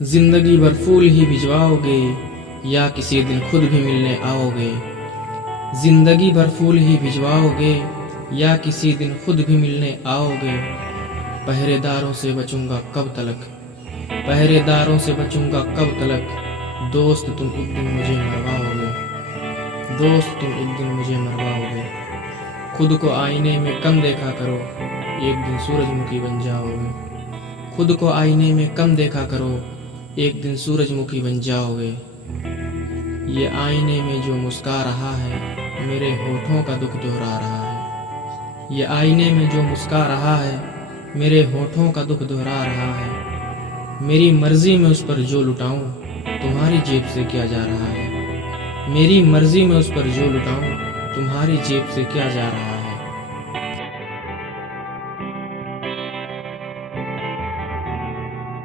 जिंदगी भर फूल ही भिजवाओगे या किसी दिन खुद भी मिलने आओगे। जिंदगी भर फूल ही भिजवाओगे या किसी दिन खुद भी मिलने आओगे। पहरेदारों से बचूंगा कब तलक, पहरेदारों से बचूंगा कब तलक। दोस्त तुम एक दिन मुझे मरवाओगे, दोस्त तुम एक दिन मुझे मरवाओगे। खुद को आईने में कम देखा करो, एक दिन सूरजमुखी बन जाओगे। खुद को आईने में कम देखा करो, एक दिन सूरजमुखी बन जाओगे। ये आईने में जो मुस्कुरा रहा है, मेरे होठों का दुख दोहरा रहा है। ये आईने में जो मुस्कुरा रहा है, मेरे होठों का दुख दोहरा रहा है। मेरी मर्जी में उस पर जो लुटाऊं, तुम्हारी जेब से क्या जा रहा है। मेरी मर्जी में उस पर जो लुटाऊं, तुम्हारी जेब से क्या जा रहा है।